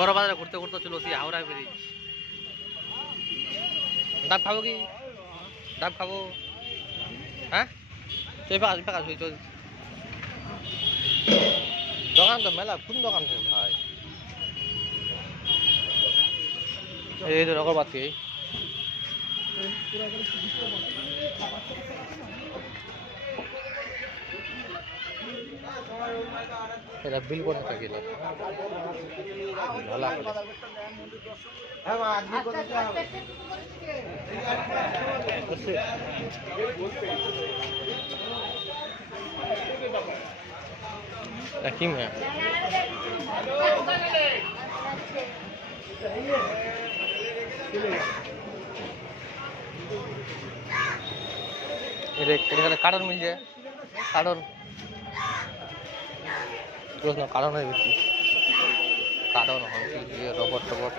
বড় বাজারে ঘুরতে ঘুরতে চলেছি হাওড়া ব্রিজ। ডাব খাবো কি? ডাব খাবো? হ্যাঁ ফাঁকা দোকান তো মেলা, কোন দোকান ভাই? এই তো নগর বাতি এটা বিল করে থাকিল ভালো কি মেয়া এখানে কারণ মিল যায়, কারণ কারণ হয়ে গেছি, কারণ রবট টবট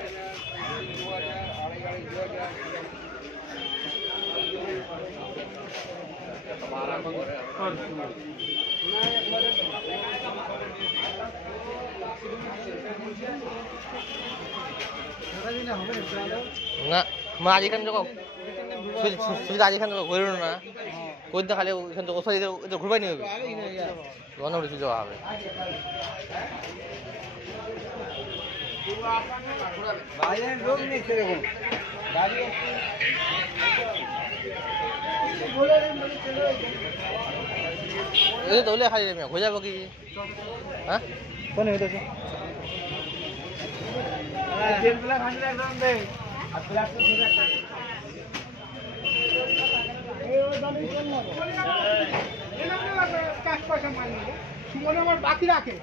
না আজ এখানে যখন সুবিধা আজ এখানে ঘুরল না কোন দিন খালি এখান থেকে ওষুধ এদের ঘুরবাই নিয়ে হবে অন্য কিছু যাওয়া হবে। এই তো খালি ঘুরে যাবো কি? হ্যাঁ কোন আমার বাকি রাখে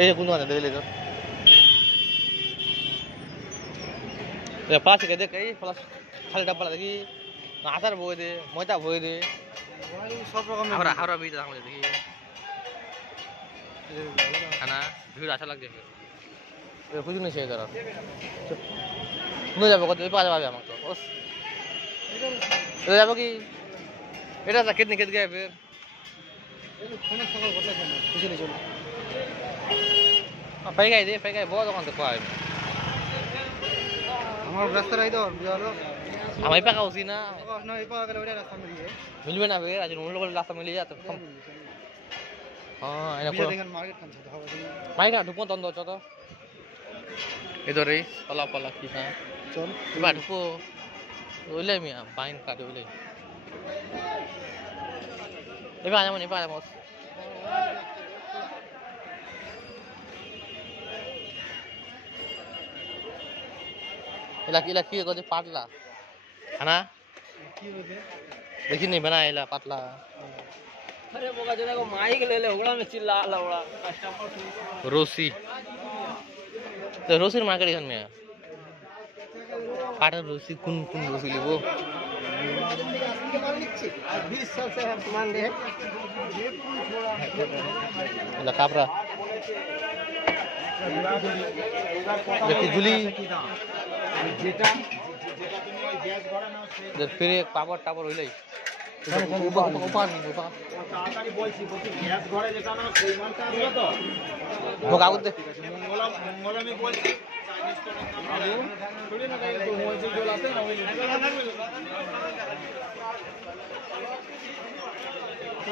এই কোন দোকানে দেখলি তো প্লাস্টিক দেখ এই খালি ডাব্বা দেখি আচার বই দে ময়দা বই দে সব রকম হাওড়া ব্রিজ দেখি না ভিড় আশা লাগছে খুঁজে নিয়েছে ধর যাবো কত পাওয়া যাবে আমাকে তো যাবো কি এটা কেতনি খেতে গিয়ে ফের খুশি নিয়ে চলো पैगाई दे पैगाई बहुत दुकान से पाए हमारा रास्ता रही तो हमें पका उसी ना ना ये पका कर बड़ा रास्ता मिल गया मिल में ना फिर आज उन लोगों को रास्ता मिल जाता हां इना को मार्केट कौन सा था माई ना ढुको तंदो चलो इधर रे पला पला की हां चल बा ढुको ओले मिया बाइन काटे ओले ए बा जामो इला की कहते पातला खाना देखी नहीं बना इला पातला अरे बोगा जना को माइक ले ले उड़ा में चिल्ला लवड़ा कस्टमर रोसी तो रोसी मार्केट एखान में काटा रोसी कुन रोसी लेबो 20 साल से हम मान दे इला कापरा देखी जुली যেটা তুমি ওই গ্যাস ঘরে নাও সে ফিরে পাপড় টাপড় হইলাই ওপার তাড়াতাড়ি বলছি গ্যাস ঘরে যেটা নাও সেই মালটা আছে তো কাগজ দে মঙ্গল আমি বলছি চাইনিজ তো নাম থোড়ি না কাই তো মোবাইল से জল আছে না ওই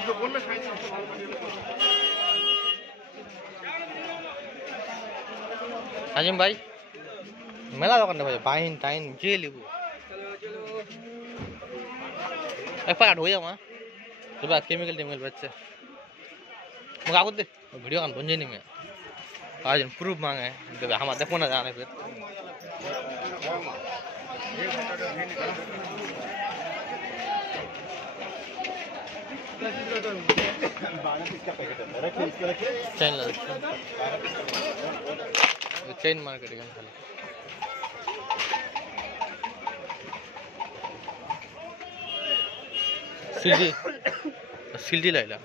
তো বললে সাইজ আছে ভালো আজিম ভাই मेला दোকান ভাই বাইন টাইন যে লিবো এক পাট হয়ে যাও सुबह केमिकल टेमिकल बच्चे मुझे आगो दे वीडियो कान बन जानी मैं आज प्रूफ मांगे हम देखो ना जाने फिर चैनल चेन मार्केट एखान खाली सिल्डी लाइला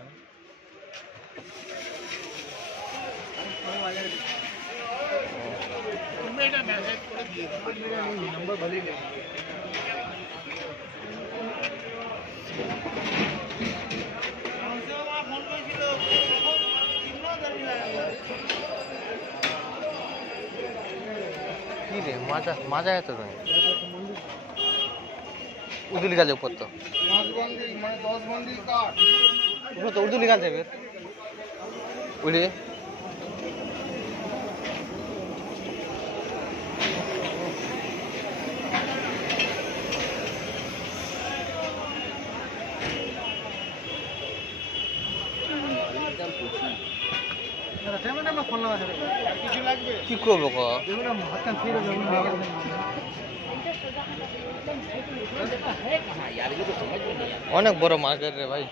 नंबर भले माझा माझा येतो उर्दू लिखाल ऊपर तो ऊपर तो उर्दू लिखाल थे फिर उड़े কি করবো অনেক বড় মার্কেট রে ভাই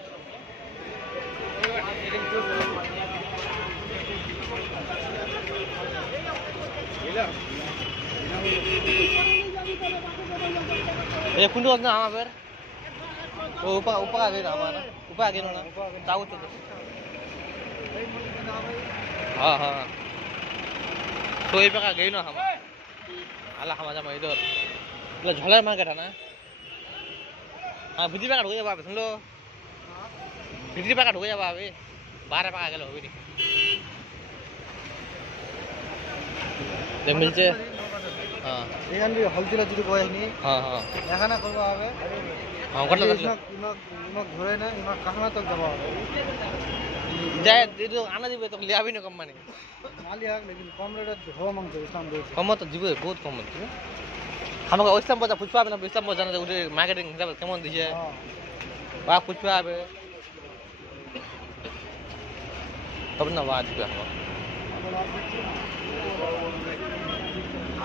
কোনটো আছে না আমার উপা আগে না আমার উপা আগে না তাও তো हाँ हाँ तो ये पका गई ना हम आला हम आजा इधर मतलब झोला मार का ना हाँ बुद्धि पका ढोया बाबे सुन लो बुद्धि पका ढोया बाबे 12 पका गेलो होबी जमीन से हाँ এখান থেকে হলদিলা যদি কয় নি হ্যাঁ হ্যাঁ এখানে করব হবে হ্যাঁ করলে ইমক ধরে না ইমক কাহনা তক যাব হবে जाए जो आना जीवे तो लिया भी नहीं कम माने माली आग लेकिन कम रेट हो मांगते इस्लाम दे कम तो जीवे बहुत कम होती है हमको इस्लाम बजा पुष्पा में इस्लाम बजा ना उधर मार्केटिंग हिसाब केमन दिए बा पुष्पा आबे तब ना बात पे हम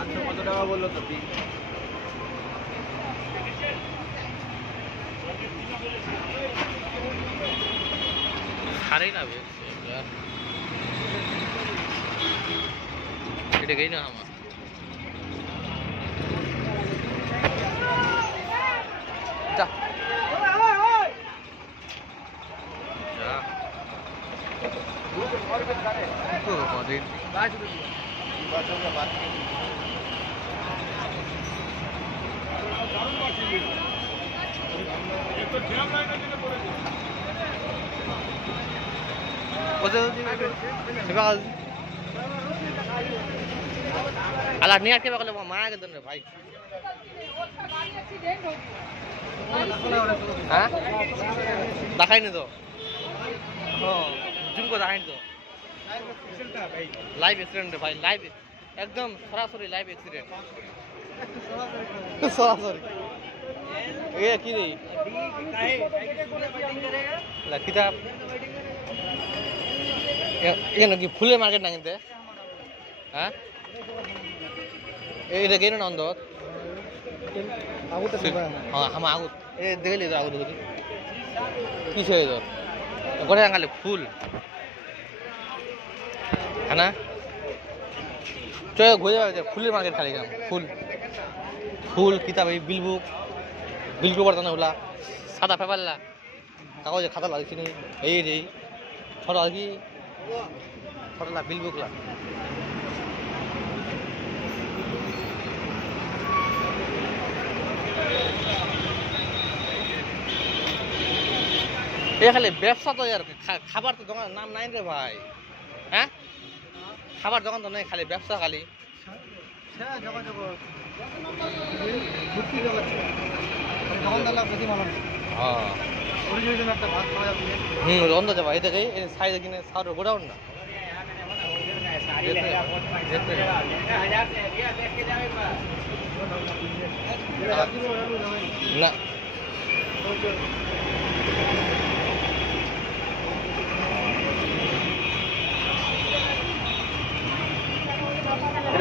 800 টাকা বললো তো सारे ना यार इधर गई ना हम जा अला निया के बगल में मार के दन भाई हां দেখাই নি তো हां जिम को দেখাই নি তো लाइव एक्सीडेंट है भाई लाइव एकदम सरासरी लाइव एक्सीडेंट सरासरी ये की रे ला किताब ये ना कि फुले मार्केट ना किनते हां ए इधर गेनो ना अंदर आगु तो हां हम आगु ए देख ले आगु देखि की छे इधर गोरे आंगाले फुल है ना चलो घुरे जाओ फुले मार्केट खाली काम फुल फुल किताब बिल बुक बर्तन होला सादा पेपर ला कागज खाता लागछि नि ए रे छोड़ आगी छोड़ ला बिल बुक ला ए खाली व्यवसा तो यार खाबार तो दোकान नाम নাই রে ভাই হ্যাঁ খাবার দোকান তো নাই খালি ব্যবসা খালি হ্যাঁ জগা জগা মুক্তি জগা দোকানদারলা প্রতি মালন হ্যাঁ ওরিজিনাল একটা ভাত খাওয়া যাবে রন্ধ যাবে এই দেখে এই সাইডে কিনে সার গোডাউন না না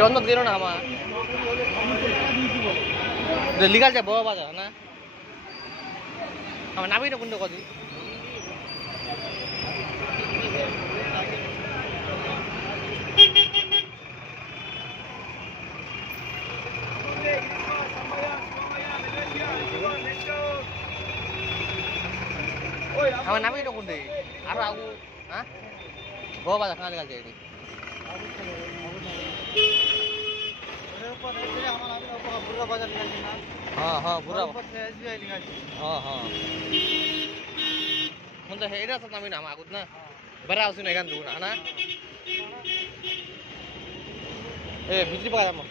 রন্ধ দিলো না আমার লিগাল যায় বড় বাজার না আমার নাবি না কোনটা কদি আগু হ্যাঁ গো বাজার খালি কাছে এটি হ্যাঁ হ্যাঁ পুরা হ্যাঁ হ্যাঁ মানে এটা তো নামি না আগুত না বেড়া আসুন এখান থেকে না এ ভিতরি পাকা যাবো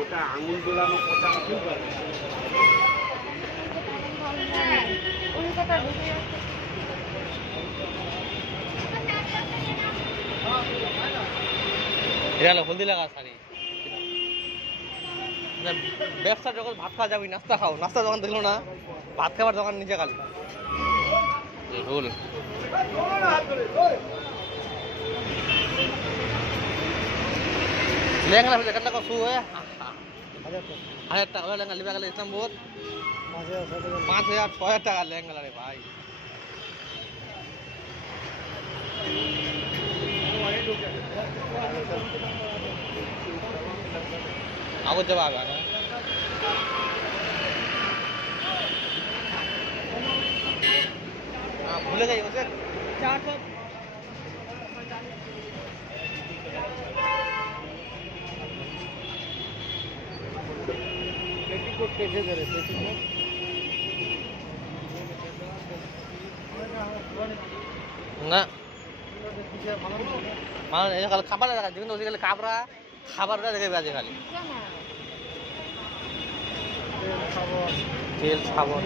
ওটা আঙুল দোলানো কথা এটা হলো হলদি লাগা শাড়ি ব্যবসার যখন ভাত খাওয়া যাবি নাস্তা খাও নাস্তা দোকান দেখলো না ভাত খাবার দোকান নিচে খালি রোল লেহেঙ্গা ভিতরে কত টাকা শু হয় 1000 টাকা লেহেঙ্গা লিবা গেলে ইসলাম বহুত 5000 6000 টাকা লেহেঙ্গা রে ভাই আগত যাবা আগে ভুলে যাই ওসে 400 पेटीकोट कैसे करे पेटीकोट না মানে এই খালি খাবার দেখা কিন্তু ওই খালি কাবরা খাবারটা দেখে বাজে খালি তেল সাবান